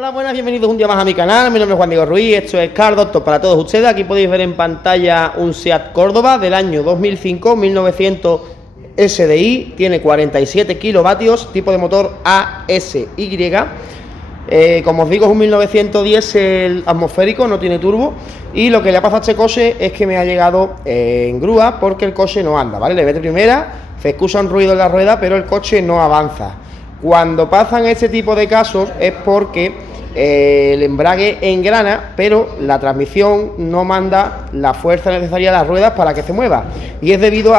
Hola, buenas, bienvenidos un día más a mi canal. Mi nombre es Juan Diego Ruiz, esto es Car Doctor para todos ustedes. Aquí podéis ver en pantalla un SEAT Córdoba del año 2005, 1900 SDI, tiene 47 kilovatios, tipo de motor ASY. Como os digo, es un 1900 diésel atmosférico, no tiene turbo. Y lo que le ha pasado a este coche es que me ha llegado en grúa porque el coche no anda, ¿vale? Le mete primera, se escucha un ruido en la rueda, pero el coche no avanza. Cuando pasan este tipo de casos es porque el embrague engrana, pero la transmisión no manda la fuerza necesaria a las ruedas para que se mueva. Y es debido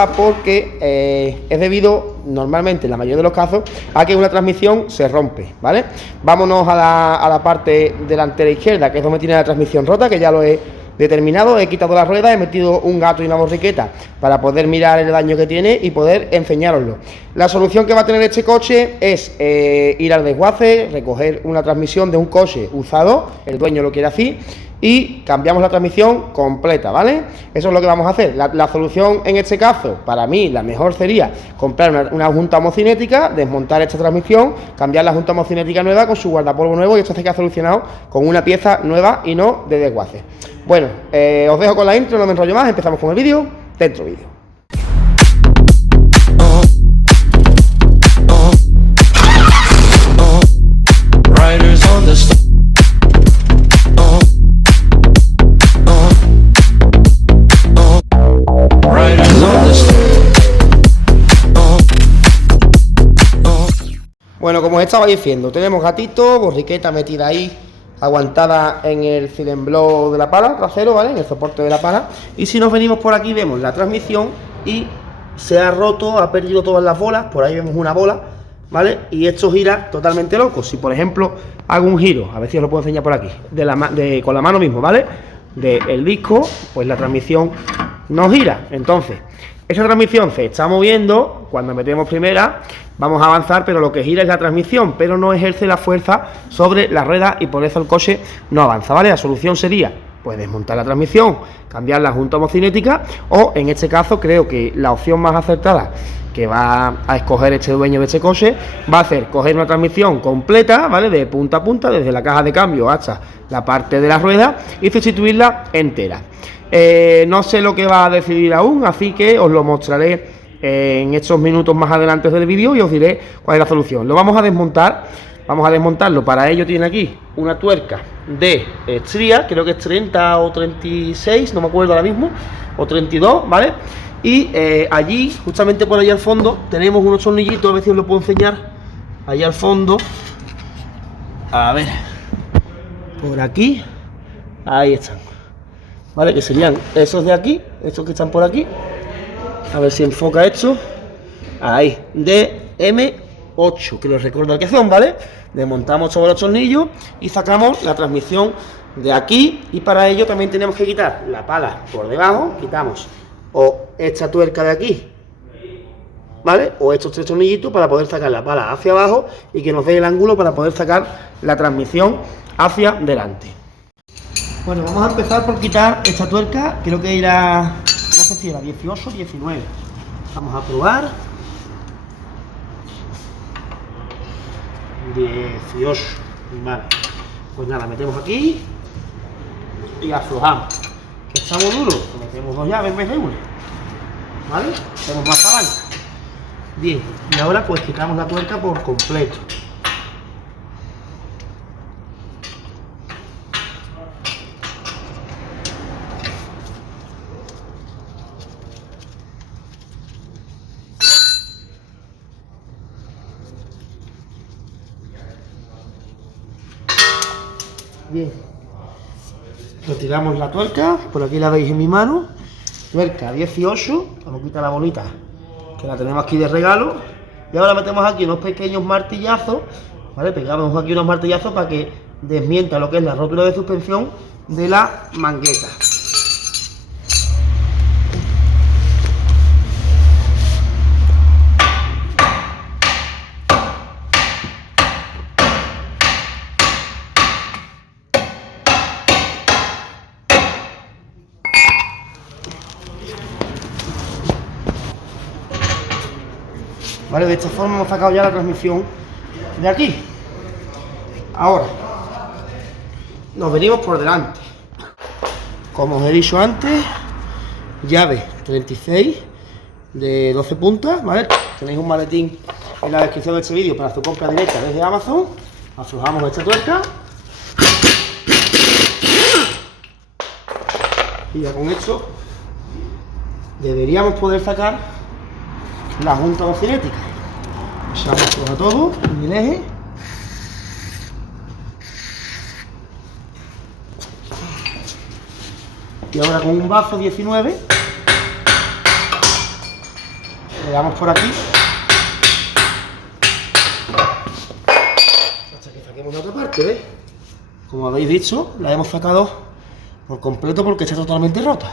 normalmente, en la mayoría de los casos, a que una transmisión se rompe, ¿vale? Vámonos a la parte delantera izquierda, que es donde tiene la transmisión rota, que ya lo he determinado. He quitado la rueda, he metido un gato y una borriqueta para poder mirar el daño que tiene y poder enseñároslo. La solución que va a tener este coche es ir al desguace, recoger una transmisión de un coche usado, el dueño lo quiere así, y cambiamos la transmisión completa, ¿vale? Eso es lo que vamos a hacer. La solución en este caso, para mí, la mejor sería comprar una junta homocinética, desmontar esta transmisión, cambiar la junta homocinética nueva con su guardapolvo nuevo, y esto se queda solucionado con una pieza nueva y no de desguace. Bueno, os dejo con la intro, no me enrollo más, empezamos con el vídeo, dentro vídeo. Bueno, como os estaba diciendo, tenemos gatito, borriqueta metida ahí, aguantada en el cilinblo de la pala trasero, ¿vale? En el soporte de la pala. Y si nos venimos por aquí, vemos la transmisión y se ha roto, ha perdido todas las bolas. Por ahí vemos una bola, ¿vale? Y esto gira totalmente loco. Si por ejemplo hago un giro, a ver si os lo puedo enseñar por aquí, con la mano mismo, ¿vale? Del disco, pues la transmisión no gira. Entonces, esa transmisión se está moviendo. Cuando metemos primera vamos a avanzar, pero lo que gira es la transmisión, pero no ejerce la fuerza sobre la rueda y por eso el coche no avanza, ¿vale? La solución sería, pues, desmontar la transmisión, cambiar la junta homocinética, o en este caso creo que la opción más acertada que va a escoger este dueño de este coche va a ser coger una transmisión completa, ¿vale? De punta a punta, desde la caja de cambio hasta la parte de la rueda, y sustituirla entera. No sé lo que va a decidir aún, así que os lo mostraré en estos minutos más adelante del vídeo y os diré cuál es la solución. Lo vamos a desmontar, vamos a desmontarlo. Para ello tiene aquí una tuerca de estría, creo que es 30 o 36, no me acuerdo ahora mismo, o 32, ¿vale? Y allí, justamente por allá al fondo, tenemos unos tornillitos, a ver si os lo puedo enseñar, allá al fondo, a ver, por aquí, ahí están, ¿vale? Que serían esos de aquí, estos que están por aquí. A ver si enfoca esto. Ahí, de M8, que los recuerdo que son, ¿vale? Desmontamos todos los tornillos y sacamos la transmisión de aquí. Y para ello también tenemos que quitar la pala por debajo. Quitamos o esta tuerca de aquí, ¿vale? O estos tres tornillitos para poder sacar la pala hacia abajo y que nos dé el ángulo para poder sacar la transmisión hacia delante. Bueno, vamos a empezar por quitar esta tuerca. Creo que irá, no sé si era 18 o 19. Vamos a probar. 18. Vale. Pues nada, metemos aquí y aflojamos. Que estamos duros, metemos dos llaves en vez de una. ¿Vale? Tenemos más palanca. Bien, y ahora pues quitamos la tuerca por completo. Bien, retiramos la tuerca, por aquí la veis en mi mano, tuerca 18, vamos a quitar la bolita que la tenemos aquí de regalo, y ahora metemos aquí unos pequeños martillazos, ¿vale? Pegamos aquí unos martillazos para que desmienta lo que es la rótula de suspensión de la mangueta. ¿Vale? De esta forma hemos sacado ya la transmisión de aquí. Ahora, nos venimos por delante. Como os he dicho antes, llave 36 de 12 puntas, ¿vale? Tenéis un maletín en la descripción de este vídeo para su compra directa desde Amazon. Aflojamos esta tuerca. Y ya con esto deberíamos poder sacar la junta bocinética. Echamos a todo en el eje. Y ahora con un bazo 19 le damos por aquí hasta que saquemos la otra parte, ¿ves? Como habéis visto, la hemos sacado por completo porque está totalmente rota.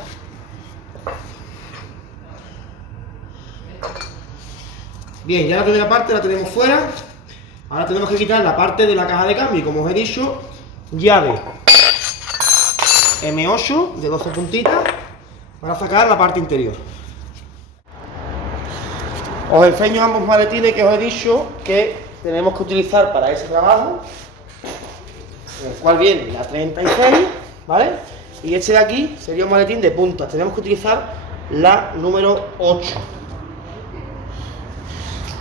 Bien, ya la primera parte la tenemos fuera. Ahora tenemos que quitar la parte de la caja de cambio y, como os he dicho, llave M8 de 12 puntitas para sacar la parte interior. Os enseño ambos maletines que os he dicho que tenemos que utilizar para ese trabajo, en el cual viene la 36, ¿vale? Y este de aquí sería un maletín de puntas. Tenemos que utilizar la número 8,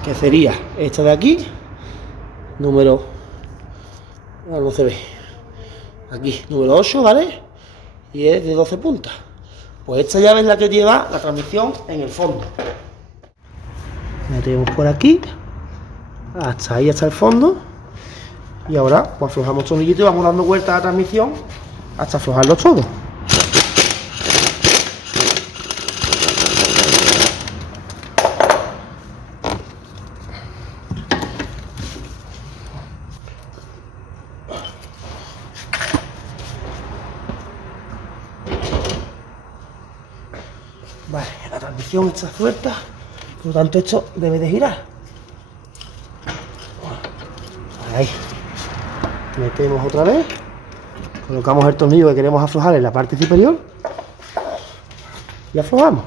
que sería esta de aquí, número, no se ve, aquí, número 8, ¿vale? Y es de 12 puntas. Pues esta llave es la que lleva la transmisión en el fondo. Metemos por aquí, hasta ahí, hasta el fondo. Y ahora pues aflojamos el tornillito y vamos dando vueltas a la transmisión hasta aflojarlo todo. Vale, la transmisión está suelta, por lo tanto esto debe de girar. Ahí. Metemos otra vez, colocamos el tornillo que queremos aflojar en la parte superior y aflojamos.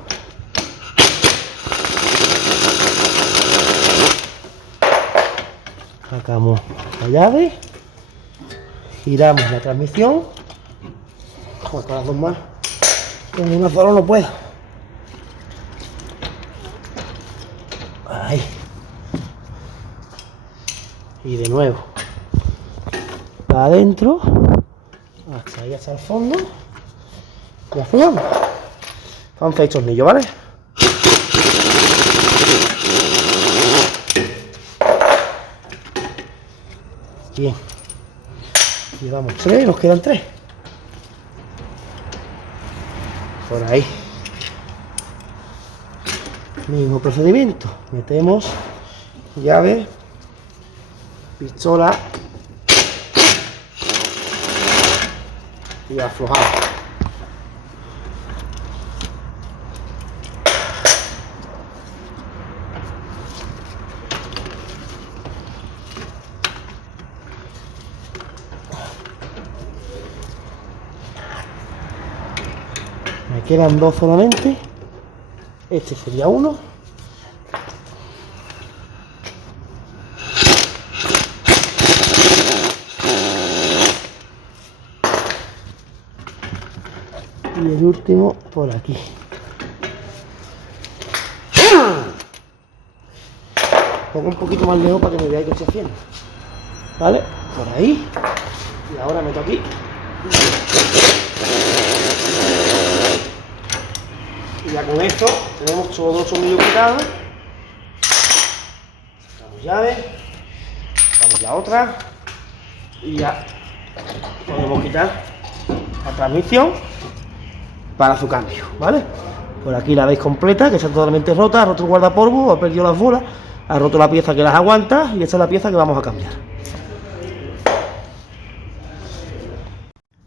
Sacamos la llave, giramos la transmisión. Joder, con las dos más, con una sola no puedo. Ahí. Y de nuevo para adentro, hasta ahí, hasta el fondo, y aflojamos. Son 6 tornillos, ¿vale? Bien, llevamos 3, nos quedan 3 por ahí. Mismo procedimiento, metemos llave, pistola y aflojamos. Me quedan 2 solamente. Este sería uno. Y el último por aquí. Pongo un poquito más lejos para que me veáis que estoy haciendo. ¿Vale? Por ahí. Y ahora meto aquí. Y ya con esto tenemos todos los tornillos quitados. Sacamos llave, sacamos la otra y ya podemos quitar la transmisión para su cambio, ¿vale? Por aquí la veis completa, que está totalmente rota, ha roto el guardapolvo, ha perdido las bolas, ha roto la pieza que las aguanta y esta es la pieza que vamos a cambiar.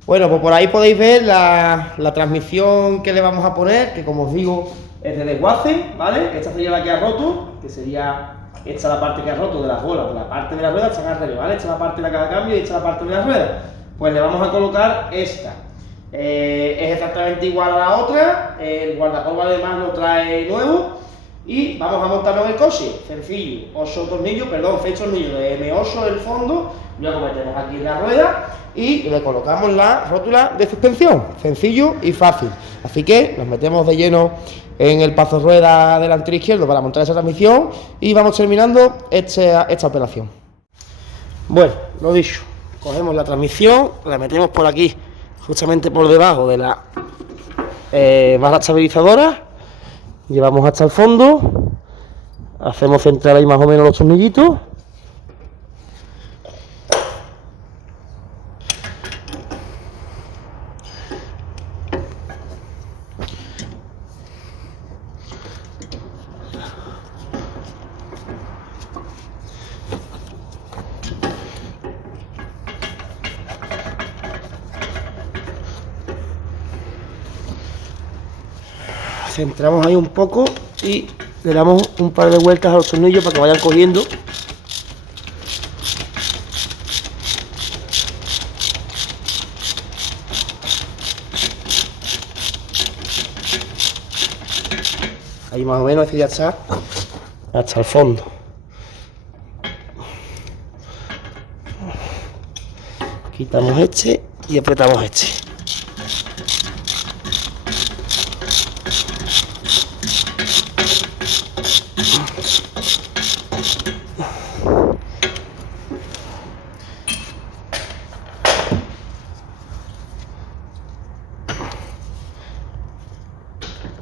Bueno, pues por ahí podéis ver la transmisión que le vamos a poner, que como os digo es de desguace, ¿vale? Esta sería la que ha roto, que sería esta la parte que ha roto de las bolas, de la parte de la rueda está en revés, ¿vale? Esta es la parte de la caja de cambio y esta es la parte de la rueda. Pues le vamos a colocar esta. Es exactamente igual a la otra, el guardapolvo además lo trae nuevo y vamos a montarlo en el coche, sencillo, 8 tornillos, 6 tornillos de M8 el fondo, luego metemos aquí la rueda y le colocamos la rótula de suspensión, sencillo y fácil. Así que nos metemos de lleno en el paso rueda delantero izquierdo para montar esa transmisión y vamos terminando esta operación. Bueno, lo dicho, cogemos la transmisión, la metemos por aquí, justamente por debajo de la barra estabilizadora, llevamos hasta el fondo, hacemos centrar ahí más o menos los tornillitos. Centramos ahí un poco y le damos un par de vueltas a los tornillos para que vayan cogiendo. Ahí más o menos, ya está hasta el fondo. Quitamos este y apretamos este.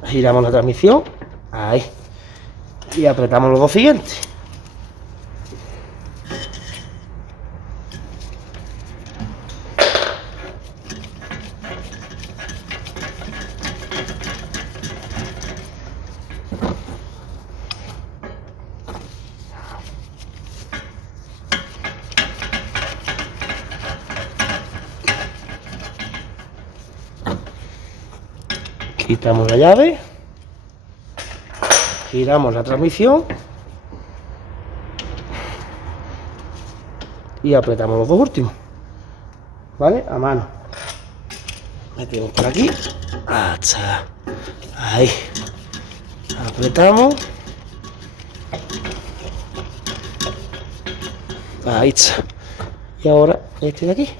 Giramos la transmisión, ahí, y apretamos los dos siguientes. Quitamos la llave, giramos la transmisión y apretamos los dos últimos, ¿vale? A mano. Metemos por aquí, hasta ahí, apretamos, ahí está. Y ahora este de aquí.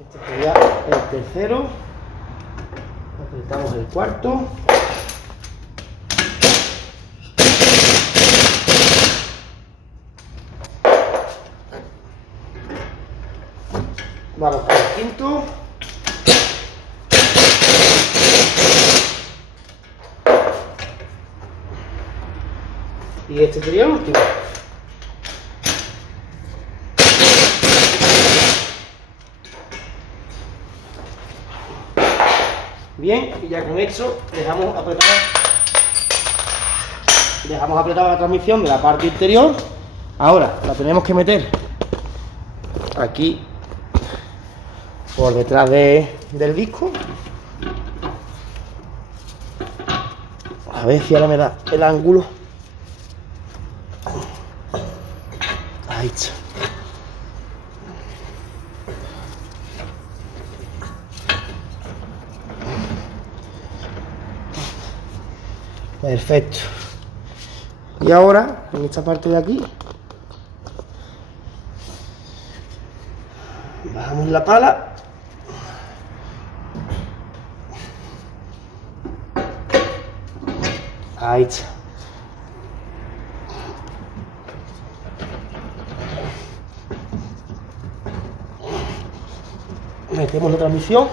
Este sería el tercero, apretamos el cuarto, vamos con el quinto, y este sería el último. Bien, y ya con esto dejamos apretada la transmisión de la parte interior. Ahora la tenemos que meter aquí por detrás del disco. A ver si ahora me da el ángulo. Ahí está. Perfecto. Y ahora, en esta parte de aquí, bajamos la pala. Ahí está. Metemos la transmisión.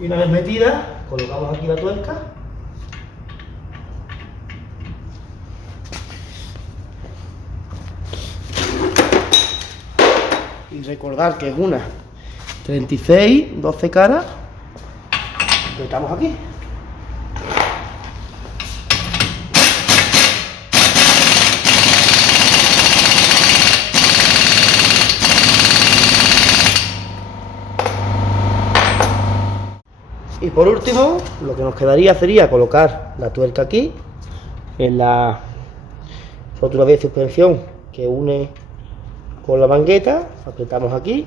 Y una vez metida, colocamos aquí la tuerca. Y recordar que es una 36, 12 caras. Apretamos aquí. Y por último, lo que nos quedaría sería colocar la tuerca aquí, en la rótula de suspensión que une con la mangueta. Apretamos aquí.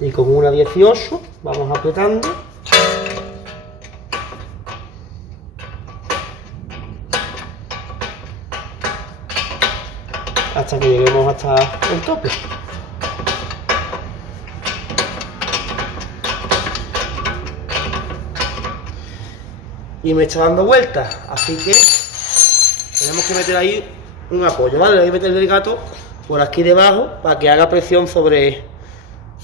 Y con una 18 vamos apretando. Hasta que lleguemos hasta el tope. Y me está dando vueltas, así que tenemos que meter ahí un apoyo, ¿vale? Hay que meterle el gato por aquí debajo para que haga presión sobre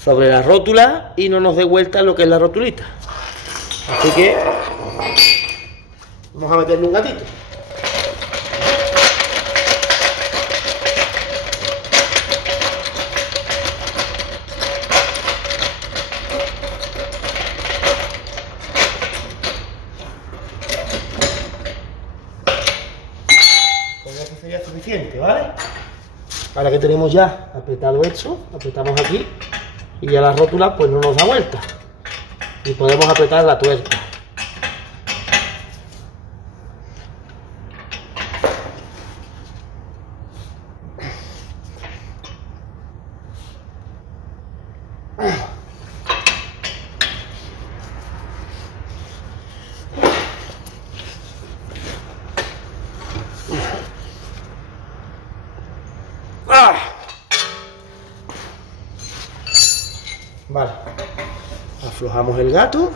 la rótula y no nos dé vuelta lo que es la rotulita. Así que vamos a meterle un gatito. Sería suficiente, ¿vale? Ahora que tenemos ya apretado esto, apretamos aquí y ya la rótula pues no nos da vuelta y podemos apretar la tuerca. Vale, aflojamos el gato.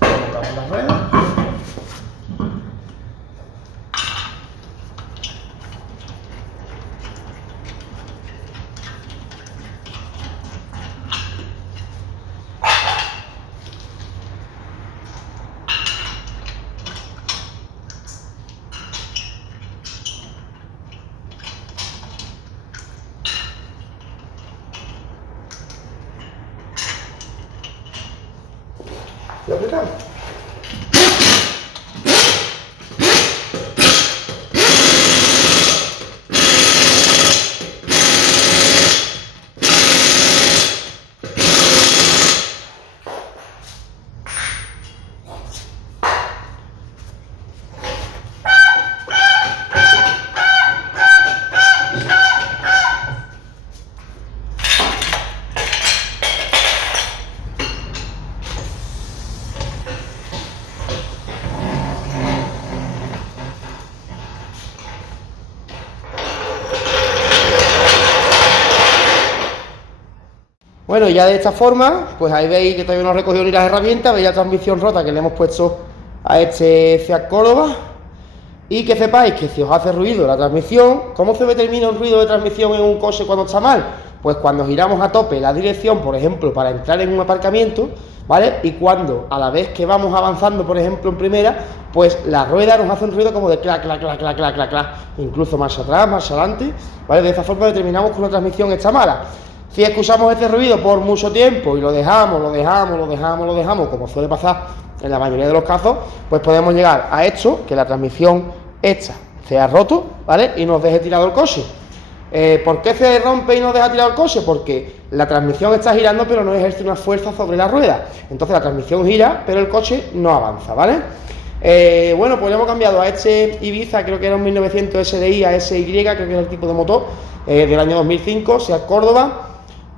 Colocamos la rueda. Lo apretamos. Bueno, ya de esta forma, pues ahí veis que todavía no he recogido ni las herramientas, veis la transmisión rota que le hemos puesto a este Fiat Córdoba. Y que sepáis que si os hace ruido la transmisión, ¿cómo se determina un ruido de transmisión en un coche cuando está mal? Pues cuando giramos a tope la dirección, por ejemplo, para entrar en un aparcamiento, ¿vale? Y cuando a la vez que vamos avanzando, por ejemplo, en primera, pues la rueda nos hace un ruido como de clac, clac, clac, clac, clac, clac, clac, incluso marcha atrás, marcha adelante, ¿vale? De esta forma determinamos que una transmisión está mala. Si escuchamos este ruido por mucho tiempo y lo dejamos, como suele pasar en la mayoría de los casos, pues podemos llegar a esto, que la transmisión esta se ha roto, ¿vale? Y nos deje tirado el coche. ¿Por qué se rompe y nos deja tirado el coche? Porque la transmisión está girando pero no ejerce una fuerza sobre la rueda. Entonces la transmisión gira pero el coche no avanza, ¿vale? Bueno, pues le hemos cambiado a este Ibiza, creo que era un 1900 SDI a SY, creo que era el tipo de motor, del año 2005, Seat Córdoba.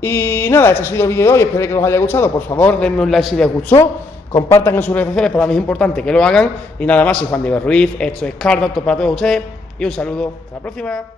Y nada, este ha sido el vídeo de hoy, espero que os haya gustado. Por favor, denme un like si les gustó, compartan en sus redes sociales, para mí es importante que lo hagan. Y nada más, soy Juan Diego Ruiz, esto es Carddatos para todos ustedes y un saludo, hasta la próxima.